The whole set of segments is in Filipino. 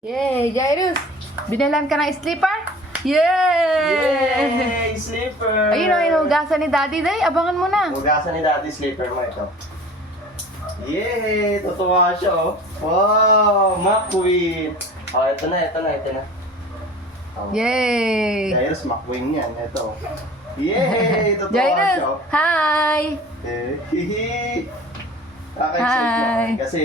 Yay, Jairus! Binalan ka ng slipper? Yay! Yay! Slipper! Ayun o, inugasan ni Daddy Day. Abangan mo na. Hugasan ni Daddy slipper mo ito. Yay! Tutuwa siya oh. Wow! McQueen! Oh, ito na, ito na, ito na. Oh. Yay! Jairus, McQueen yan. Ito. Yay! Tutuwa siya Jairus! oh. Hi! Eh, hihi! Kaka-excite Hi. naman. Kasi,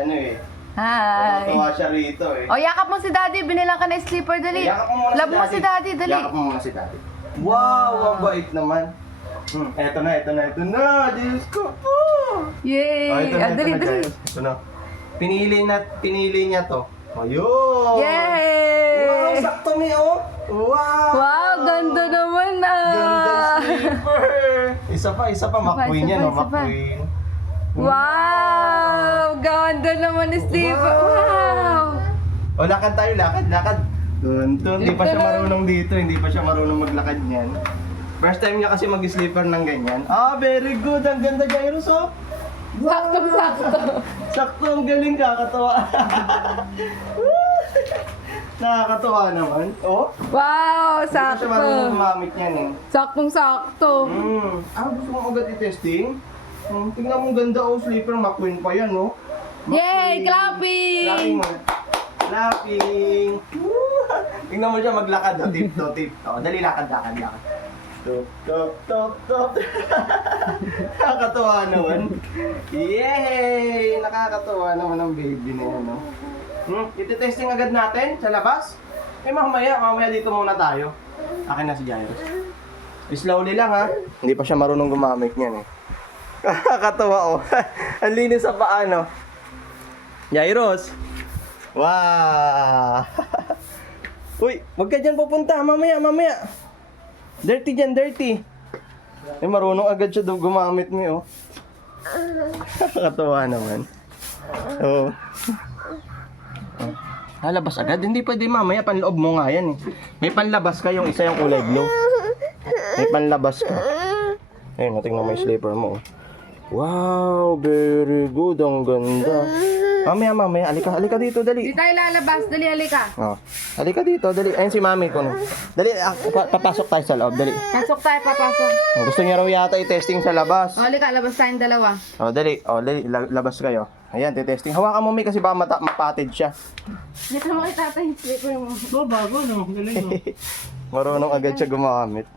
ano eh, Hi! tutuwa siya rito eh. O, yakap mo si Daddy. Binilang ka ng slipper. Dali. Yakap mo muna Love mo si Daddy. Dali. Yakap mo muna si Daddy. Wow! Ang bait naman. Hmm, eto na, eto na, eto na! Diyos ko po! Yay! Oh, ito na, Ah, ito dali, na, dali. Jairus. Ito na. Pinili na, pinili niya to. Ayun! Yay! Wow, sakto mi oh! Wow! Wow, ganda naman ah! Ganda slipper! Isa pa, isa pa, pa, McQueen isa yan pa, oh, isa pa. McQueen. Wow! Ganda naman ni slipper. Wow! O, lakad tayo, lakad, lakad. Dun, dun. Hindi pa siya marunong dito, hindi pa siya marunong maglakad niyan. First time niya kasi mag-slipper ng ganyan. Ah, very good. Ang ganda, Jairus, oh. Sakto, sakto. Sakto, ang galing, kakatawa. Nakakatawa naman. Oh, Wow, hindi pa siya marunong sakto. gumamit niyan eh. Saktong sakto. Hmm. Ah, gusto mo agad i-testing? Hmm, tingnan mo ganda, oh. Slipper McQueen pa yan, oh. Yay! Clapping Clapping! mo. Clapping. Tingnan mo siya maglakad. Oh. Tip to, tip to. Dali, lakad, lakad, lakad. Top, top, top, top. Nakakatawa naman. Yay! Nakakatawa naman ang baby na yan, no? Hmm, iti-testing agad natin sa labas. Eh, mamaya, mamaya dito muna tayo. Akin na si Jairus. Slowly lang, ha? Hindi pa siya marunong gumamit niyan, eh. Nakakatawa, oh. ang linis sa paa, no? Jairus! Wow! Uy, wag ka dyan pupunta. Mamaya, mamaya. Dirty dyan, dirty. Eh, marunong agad siya daw gumamit mo, oh. Nakakatawa naman. Oo. Oh. Lalabas agad? Hindi pwede mamaya, panloob mo nga yan eh. May panlabas ka, yung isa yung kulay blue. May panlabas ka. Ayun, tingnan mo yung slipper mo. oh. Wow, very good. Ang ganda. Mamaya, mamaya. Alika, alika dito, dali. Di tayo lalabas. Dali, halika. Oh. Halika dito, dali. Ayun si mami ko. no. Dali, ah, pa- papasok tayo sa loob, dali. Pasok tayo, papasok. Gusto niya raw yata i-testing sa labas. O, halika, labas tayong dalawa. Oh, dali. Oh, dali, la- labas kayo. Ayan, testing. Hawakan mo, May, kasi baka mata mapatid siya. Dito mo kay tatay yung slipper mo. Oh, bago no. Galing no. Marunong agad siya gumamit.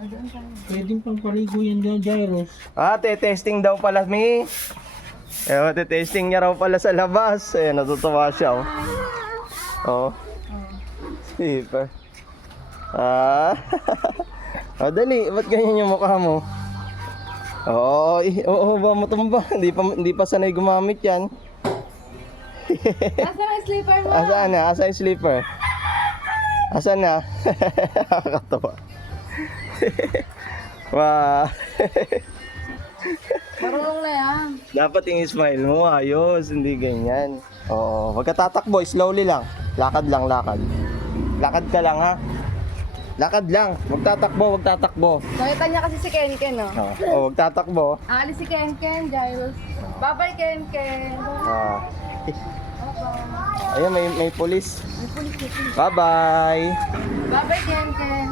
Pwedeng pang paligo yan dyan, Jairus. Ah, testing daw pala, Mi. Eh, testing niya raw pala sa labas. Eh, natutuwa siya, oh. Oh. Super. Ah. oh, dali. Ba't ganyan yung mukha mo? Oo, oh, oo ba mo tumba? Hindi pa hindi pa sanay gumamit 'yan. Nasaan ang slipper mo? Asaan na? Asa yung slipper? Asan na? Nakakatawa. Wow. Marunong na yan. Dapat yung smile mo, ayos, hindi ganyan. Oo, wag ka tatakbo, slowly lang. Lakad lang, lakad. Lakad ka lang ha. Lakad lang, wag tatakbo, wag tatakbo. Nakita niya kasi si Ken Ken, no? Oo, oh, wag tatakbo. Alis si Ken Ken, Jairus. Bye-bye, Ken Ken. Ah. Bye-bye. Ayun, may. May pulis, may pulis. Bye-bye. Bye-bye, Ken Ken.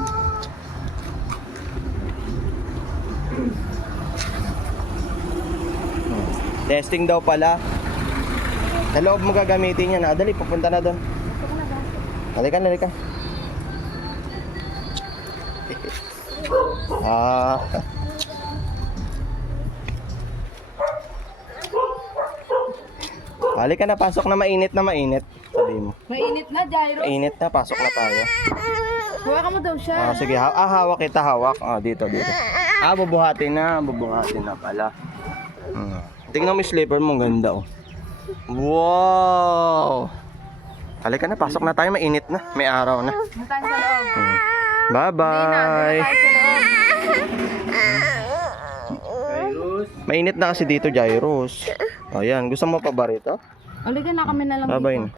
Testing daw pala. Sa loob mo gagamitin yan. Ah, dali, pupunta na doon. Halika, halika. ah. Halika na, pasok na mainit na mainit. Sabi mo. Mainit na, Jairus. Mainit na, pasok na tayo. Hawakan mo daw siya. Ah, sige, ha ah, hawak kita, hawak. Ah, dito, dito. Ah, bubuhatin na, bubuhatin na pala. Hmm. Tingnan mo yung slipper mo, ganda oh. Wow! Halika na, pasok na tayo, mainit na. May araw na. Tayo sa loob. Bye-bye! Mainit na kasi dito, Jairus. O yan, gusto mo pa ba rito? Halika na kami na lang Bye-bye.